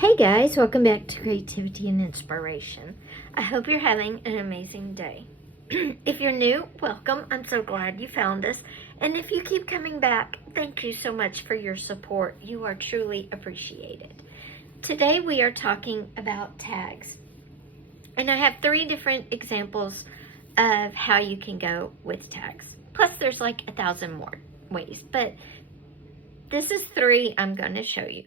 Hey guys, welcome back to Creativity and Inspiration. I hope you're having an amazing day. If you're new, welcome. I'm so glad you found us. And if you keep coming back, thank you so much for your support. You are truly appreciated. Today we are talking about tags. And I have 3 different examples of how you can go with tags. Plus there's like 1,000 more ways, but this is 3 I'm going to show you.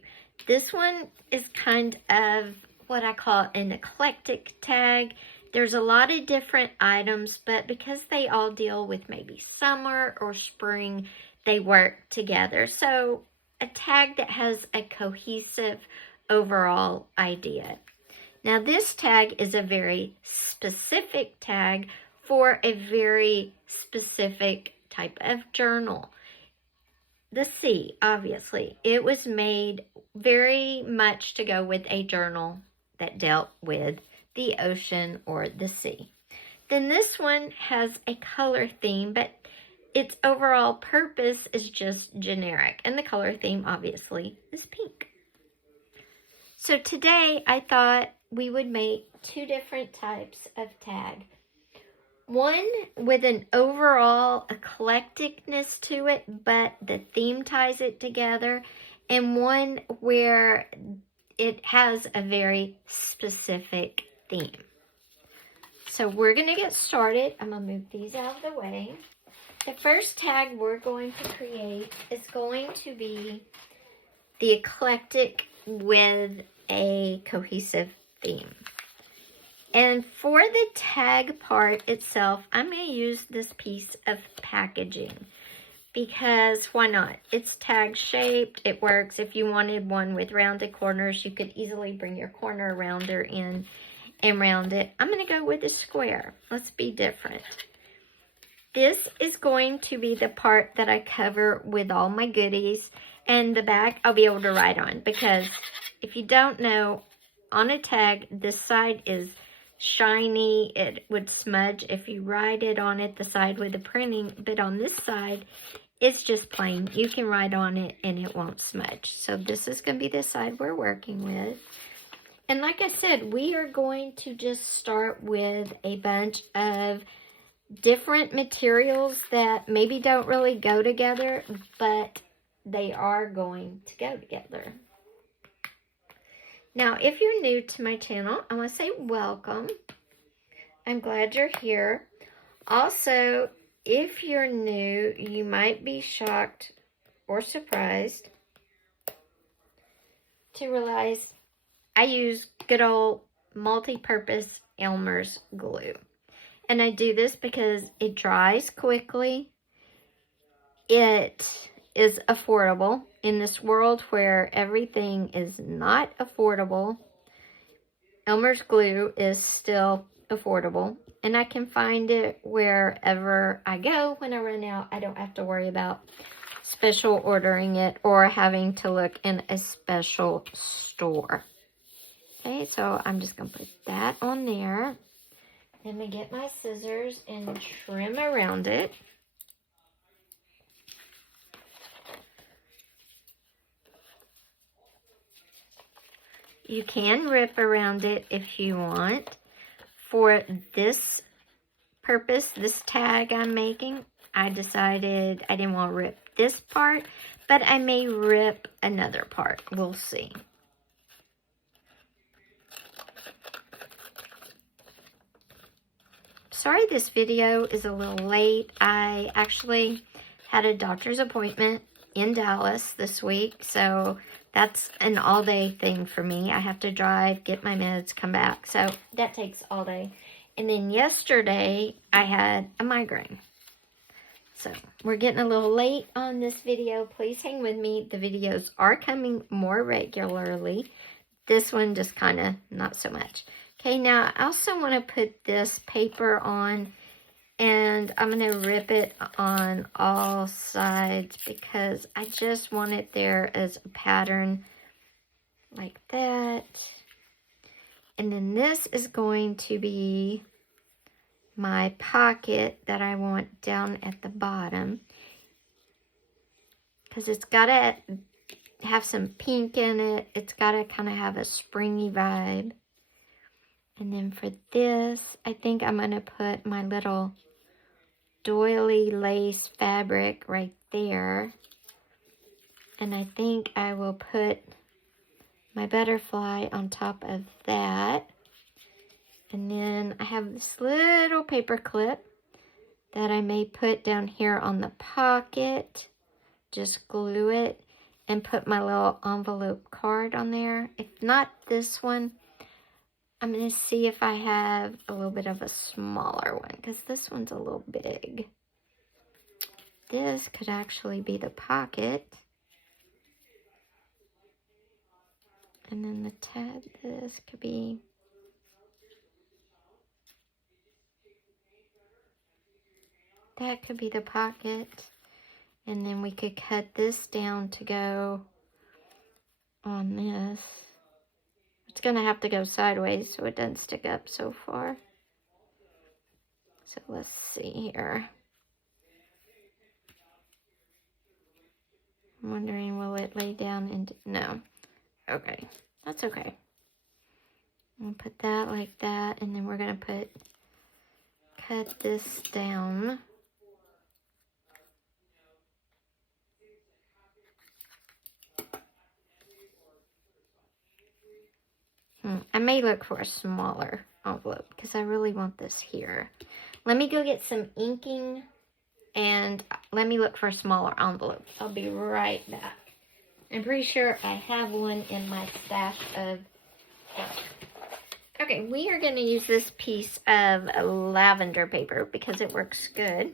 This one is kind of what I call an eclectic tag. There's a lot of different items, but because they all deal with maybe summer or spring, they work together. So a tag that has a cohesive overall idea. Now this tag is a very specific tag for a very specific type of journal. The sea, obviously. It was made very much to go with a journal that dealt with the ocean or the sea. Then this one has a color theme, but its overall purpose is just generic. And the color theme, obviously, is pink. So today, I thought we would make 2 different types of tag. One with an overall eclecticness to it, but the theme ties it together, and one where it has a very specific theme. So we're going to get started. I'm going to move these out of the way. The first tag we're going to create is going to be the eclectic with a cohesive theme. And for the tag part itself, I'm going to use this piece of packaging because why not? It's tag shaped. It works. If you wanted one with rounded corners, you could easily bring your corner rounder in and round it. I'm going to go with a square. Let's be different. This is going to be the part that I cover with all my goodies, and the back I'll be able to write on, because if you don't know, on a tag, this side is shiny. It would smudge if you write it on it, the side with the printing, but on this side it's just plain. You can write on it and it won't smudge. So this is going to be the side we're working with. And like I said, we are going to just start with a bunch of different materials that maybe don't really go together, but they are going to go together. Now, if you're new to my channel, I want to say welcome. I'm glad you're here. Also, if you're new, you might be shocked or surprised to realize I use good old multi-purpose Elmer's glue. And I do this because it dries quickly. It is affordable in this world where everything is not affordable. Elmer's glue is still affordable, and I can find it wherever I go. When I run out, I don't have to worry about special ordering it or having to look in a special store. Okay, so I'm just going to put that on there. Let me get my scissors and trim around it. You can rip around it if you want. For this purpose, this tag I'm making, I decided I didn't want to rip this part, but I may rip another part. We'll see. Sorry this video is a little late. I actually had a doctor's appointment in Dallas this week, so that's an all-day thing for me. I have to drive, get my meds, come back, so that takes all day. And then yesterday, I had a migraine. So we're getting a little late on this video. Please hang with me. The videos are coming more regularly. This one just kind of not so much. Okay, now I also want to put this paper on, and I'm going to rip it on all sides because I just want it there as a pattern like that. And then this is going to be my pocket that I want down at the bottom, because it's got to have some pink in it. It's got to kind of have a springy vibe. And then for this, I think I'm going to put my little doily lace fabric right there. And I think I will put my butterfly on top of that. And then I have this little paper clip that I may put down here on the pocket. Just glue it and put my little envelope card on there. If not this one, I'm going to see if I have a little bit of a smaller one, because this one's a little big. This could actually be the pocket. And then the tab, this could be... that could be the pocket. And then we could cut this down to go on this. It's going to have to go sideways so it doesn't stick up so far. So let's see here. I'm wondering, will it lay down into... no. Okay, that's okay. I'm going to put that like that, and then we're going to cut this down. I may look for a smaller envelope because I really want this here. Let me go get some inking and let me look for a smaller envelope. I'll be right back. I'm pretty sure I have one in my stash of stuff. Okay, we are going to use this piece of lavender paper because it works good.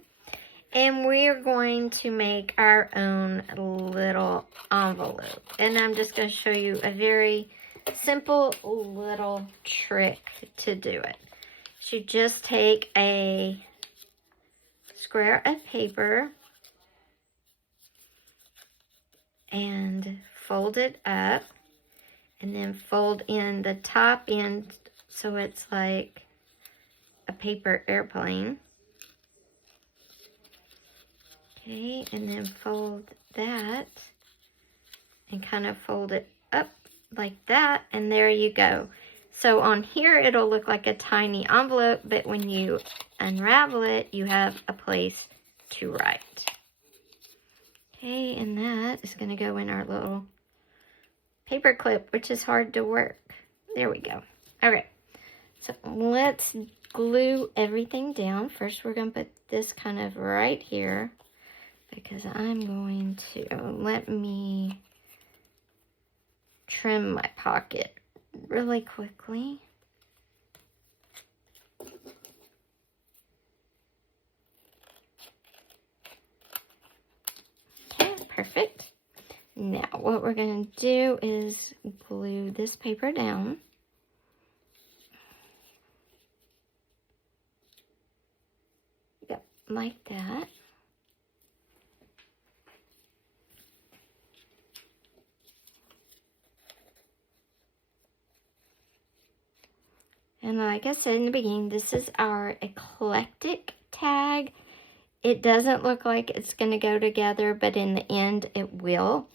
And we're going to make our own little envelope. And I'm just going to show you a very simple little trick to do it. You just take a square of paper and fold it up, and then fold in the top end so it's like a paper airplane. Okay, and then fold that and kind of fold it up like that, and there you go. So on here it'll look like a tiny envelope, but when you unravel it, you have a place to write. Okay, and that is going to go in our little paper clip, which is hard to work. There we go. Okay, so let's glue everything down. First we're going to put this kind of right here, because I'm going to, let me trim my pocket really quickly. Okay, perfect. Now what we're going to do is glue this paper down. Yep, like that. And like I said in the beginning, this is our eclectic tag. It doesn't look like it's going to go together, but in the end it will,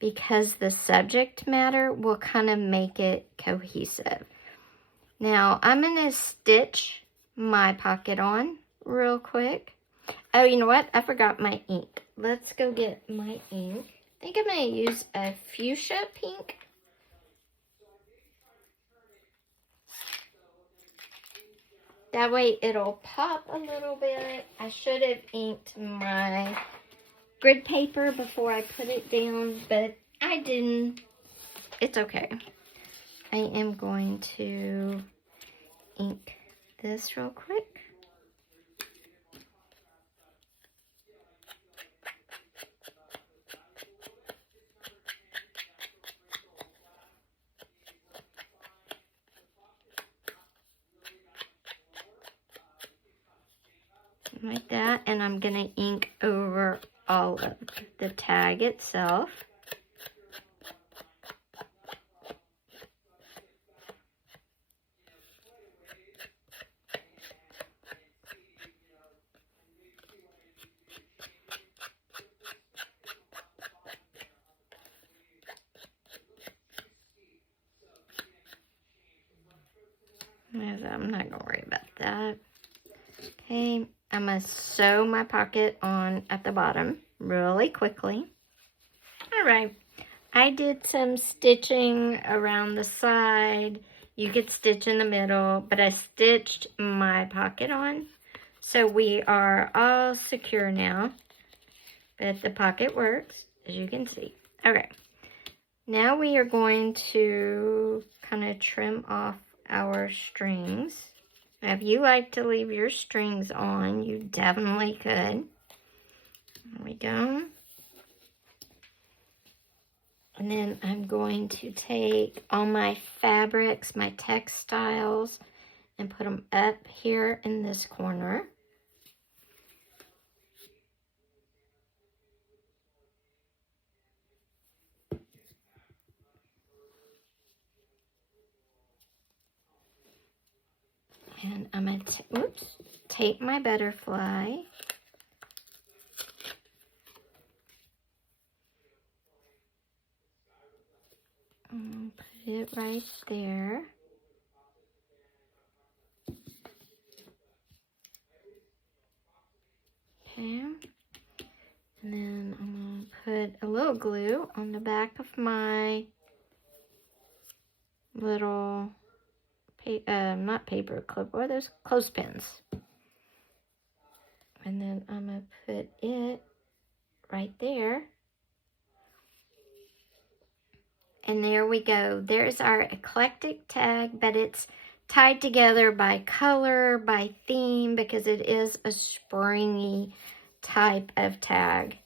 because the subject matter will kind of make it cohesive. Now I'm going to stitch my pocket on real quick. Oh, you know what? I forgot my ink. Let's go get my ink. I think I'm going to use a fuchsia pink. That way it'll pop a little bit. I should have inked my grid paper before I put it down, but I didn't. It's okay. I am going to ink this real quick. Like that, and I'm gonna ink over all of the tag itself. I'm not gonna worry about that. Okay, I'm gonna sew my pocket on at the bottom really quickly. All right, I did some stitching around the side. You could stitch in the middle, but I stitched my pocket on. So we are all secure now, but the pocket works, as you can see. Okay, now we are going to kind of trim off our strings. Now, if you like to leave your strings on, you definitely could. There we go. And then I'm going to take all my fabrics, my textiles, and put them up here in this corner. And I'm going to take my butterfly. And put it right there. Okay. And then I'm going to put a little glue on the back of my little, not paper clip, what are those? Clothespins. And then I'm going to put it right there. And there we go. There's our eclectic tag, but it's tied together by color, by theme, because it is a springy type of tag.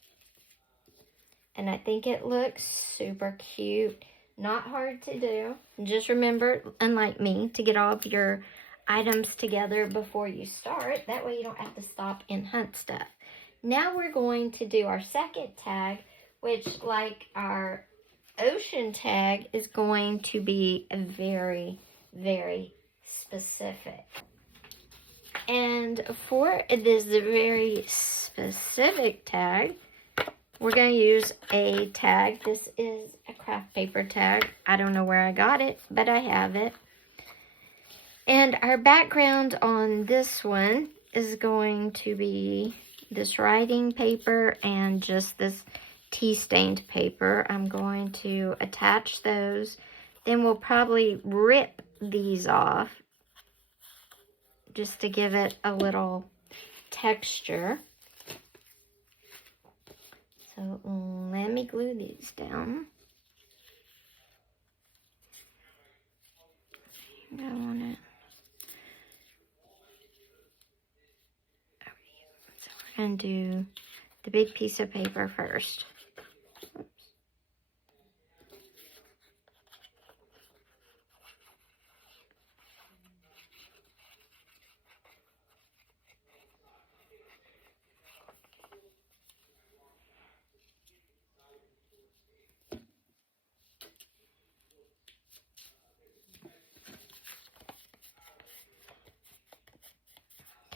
And I think it looks super cute. Not hard to do. Just remember, unlike me, to get all of your items together before you start. That way you don't have to stop and hunt stuff. Now we're going to do our second tag, which, like our ocean tag, is going to be very, very specific. And for this very specific tag, we're going to use a tag. This is a craft paper tag. I don't know where I got it, but I have it. And our background on this one is going to be this writing paper and just this tea-stained paper. I'm going to attach those. Then we'll probably rip these off just to give it a little texture. So let me glue these down. I want it. So we're going to do the big piece of paper first. Oops.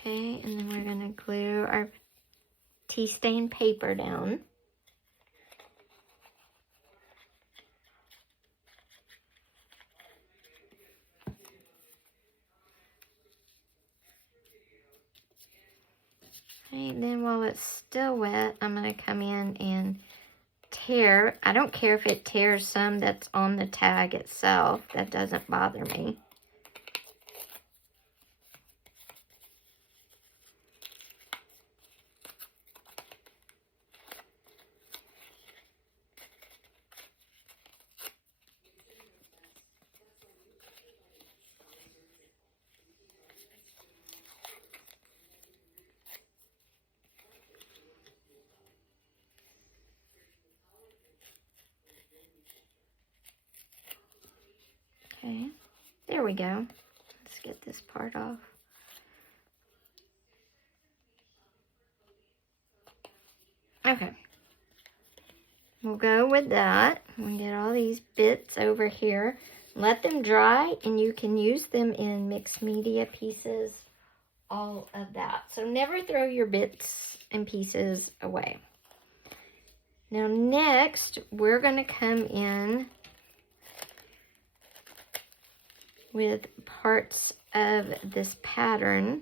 Okay, and then we're going to glue our tea-stained paper down. Okay, then while it's still wet, I'm going to come in and tear. I don't care if it tears some that's on the tag itself. That doesn't bother me. Okay, there we go. Let's get this part off. Okay, we'll go with that. We'll get all these bits over here. Let them dry, and you can use them in mixed media pieces, all of that. So never throw your bits and pieces away. Now next, we're going to come in with parts of this pattern.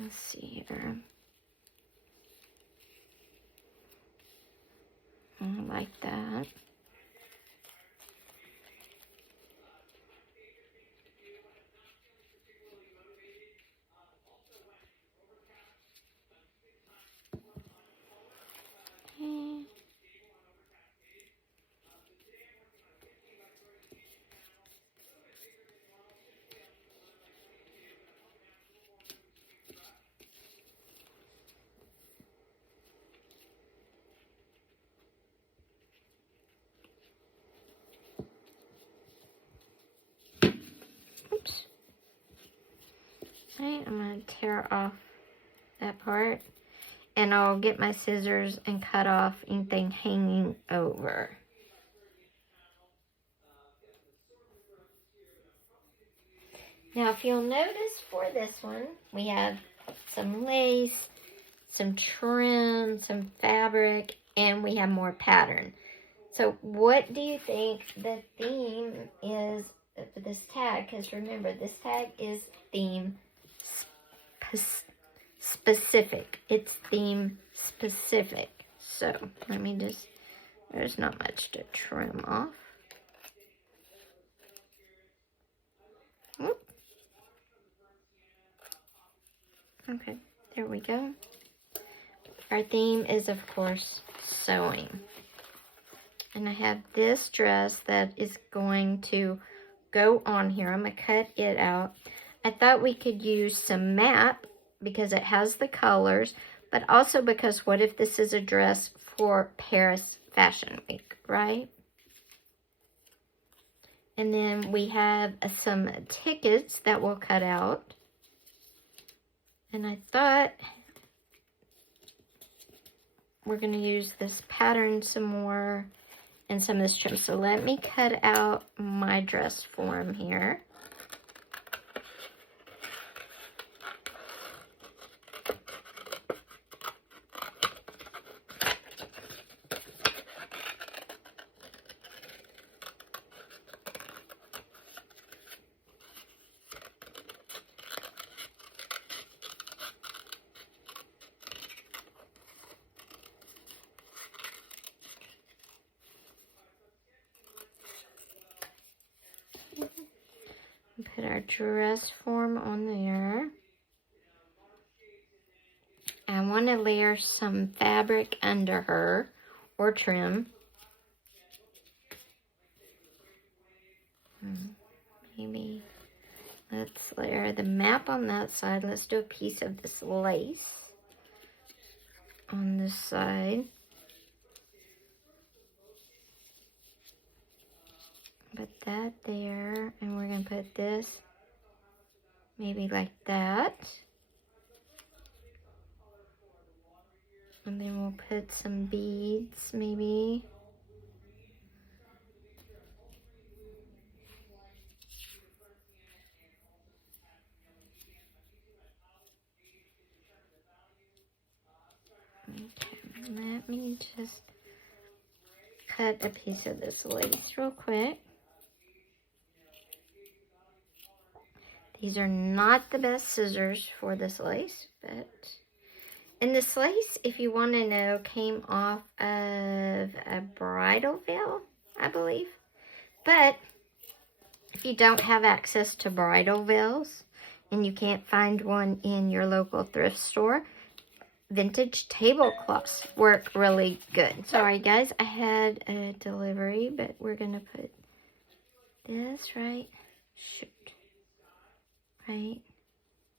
Let's see here. Like that. Okay. Oops. Okay, I'm going to tear off that part. And I'll get my scissors and cut off anything hanging over. Now, if you'll notice for this one, we have some lace, some trim, some fabric, and we have more pattern. So what do you think the theme is for this tag? Because remember, this tag is theme specific. It's theme specific. So let me just, there's not much to trim off. Whoop. Okay, there we go. Our theme is, of course, sewing. And I have this dress that is going to go on here. I'm going to cut it out. I thought we could use some map because it has the colors, but also because what if this is a dress for Paris Fashion Week, right? And then we have some tickets that we'll cut out. And I thought we're going to use this pattern some more and some of this trim. So let me cut out my dress form here. Put our dress form on there. I want to layer some fabric under her or trim. Maybe let's layer the map on that side. Let's do a piece of this lace on this side. Put that there, and we're going to put this maybe like that. And then we'll put some beads, maybe. Okay, let me just cut a piece of this lace real quick. These are not the best scissors for this lace, but... And this lace, if you want to know, came off of a bridal veil, I believe. But if you don't have access to bridal veils and you can't find one in your local thrift store, vintage tablecloths work really good. Sorry guys, I had a delivery, but we're going to put this right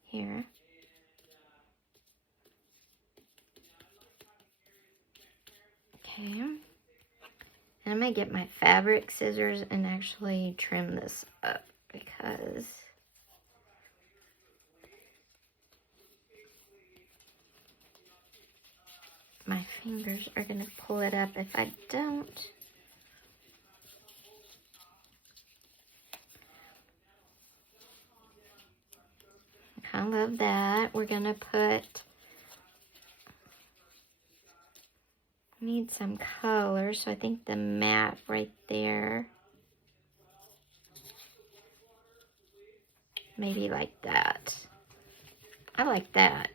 here. Okay, and I'm going to get my fabric scissors and actually trim this up because my fingers are going to pull it up if I don't. I love that. We're going to put... Need some color, so I think the map right there. Maybe like that. I like that.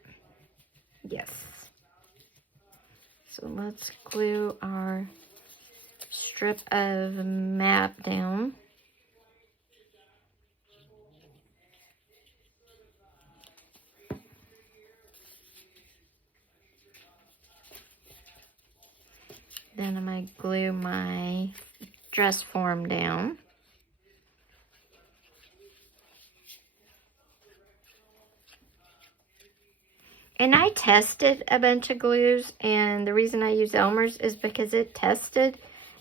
Yes. So let's glue our strip of map down. Then I'm going to glue my dress form down. And I tested a bunch of glues, and the reason I use Elmer's is because it tested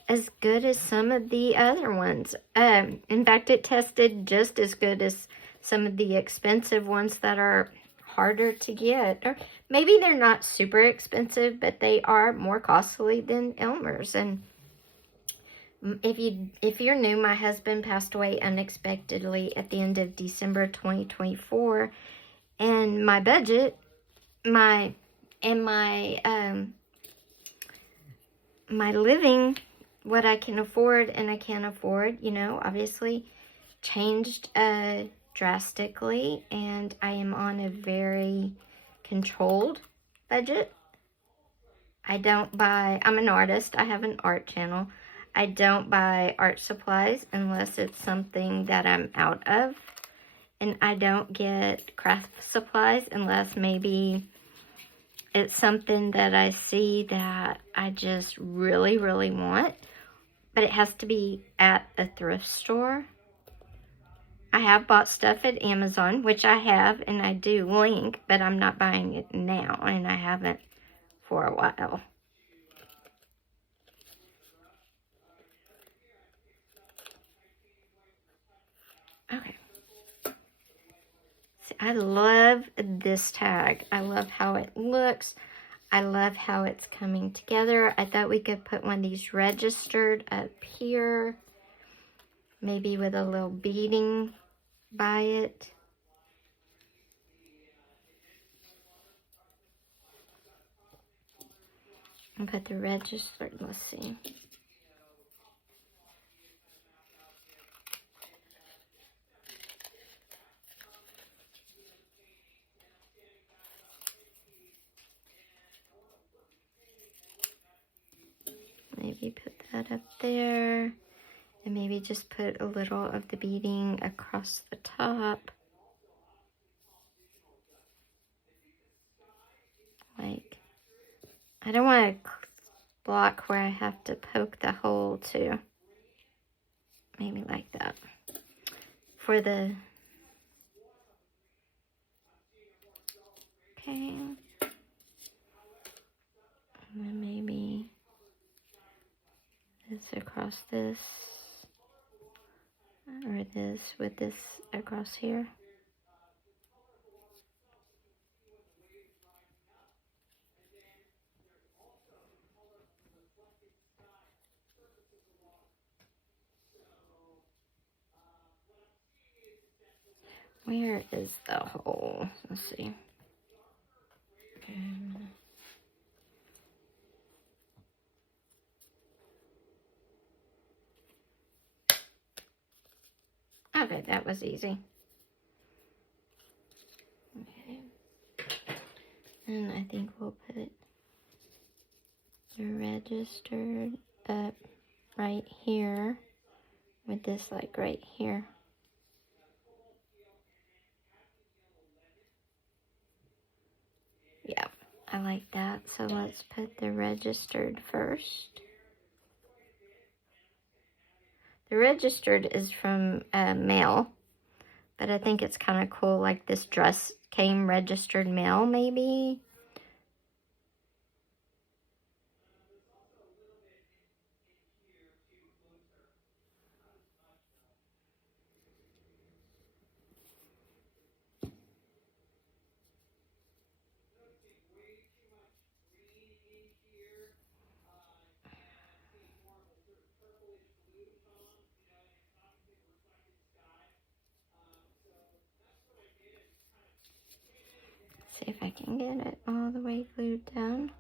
as good as some of the other ones. In fact, it tested just as good as some of the expensive ones that are harder to get. Or maybe they're not super expensive, but they are more costly than Elmer's. And if you're new, my husband passed away unexpectedly at the end of December 2024, and my budget, my living, what I can afford and I can't afford, you know, obviously changed drastically, and I am on a very controlled budget. I'm an artist. I have an art channel. I don't buy art supplies unless it's something that I'm out of. And I don't get craft supplies unless maybe it's something that I see that I just really, really want. But it has to be at a thrift store. I have bought stuff at Amazon, which I have, and I do link, but I'm not buying it now, and I haven't for a while. Okay. See, I love this tag. I love how it looks. I love how it's coming together. I thought we could put one of these registered up here, maybe with a little beading by it. And put the registered, let's see. Maybe put that up there. And maybe just put a little of the beading across the top. Like, I don't want a block where I have to poke the hole too. Maybe like that. For the, okay. And then maybe this across this. Or this with this across here. Where is the hole? Let's see. Okay, that was easy. Okay. And I think we'll put the registered up right here with this like right here. Yeah, I like that. So let's put the registered first. The registered is from mail, but I think it's kind of cool, like this dress came registered mail maybe. See if I can get it all the way glued down.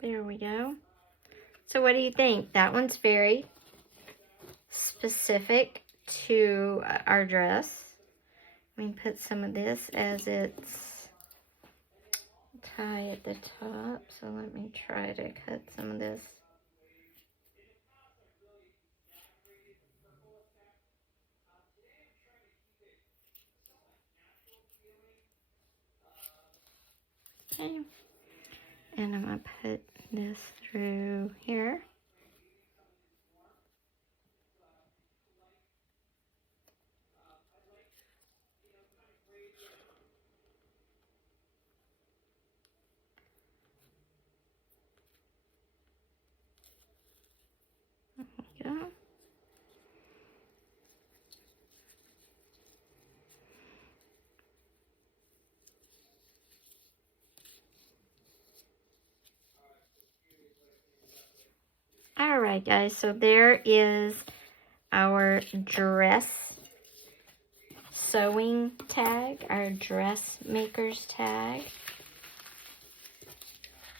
There we go. So what do you think? That one's very specific to our dress. Let me put some of this as it's tie at the top. So let me try to cut some of this. Okay. And I'm going to put this through here. There we go. Alright guys, so there is our dress sewing tag, our dressmaker's tag.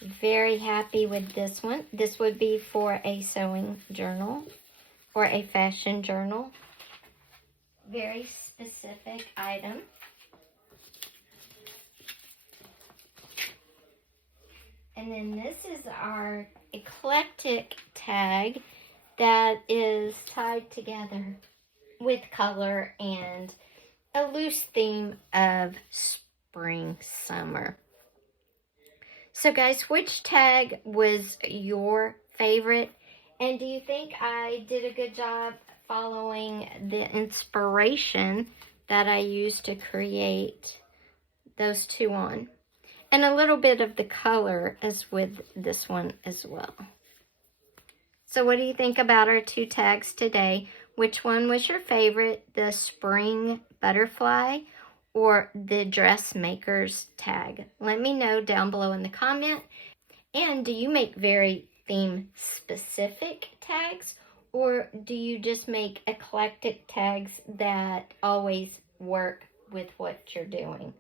Very happy with this one. This would be for a sewing journal or a fashion journal. Very specific item. And then this is our eclectic tag that is tied together with color and a loose theme of spring, summer. So guys, which tag was your favorite? And do you think I did a good job following the inspiration that I used to create those two on? And a little bit of the color as with this one as well. So what do you think about our two tags today? Which one was your favorite? The spring butterfly or the dressmaker's tag? Let me know down below in the comment. And do you make very theme specific tags, or do you just make eclectic tags that always work with what you're doing?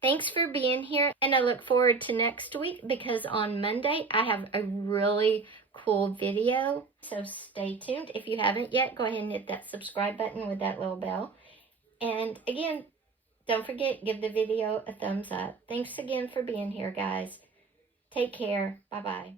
Thanks for being here, and I look forward to next week because on Monday I have a really cool video, so stay tuned. If you haven't yet, go ahead and hit that subscribe button with that little bell. And again, don't forget, give the video a thumbs up. Thanks again for being here, guys. Take care. Bye-bye.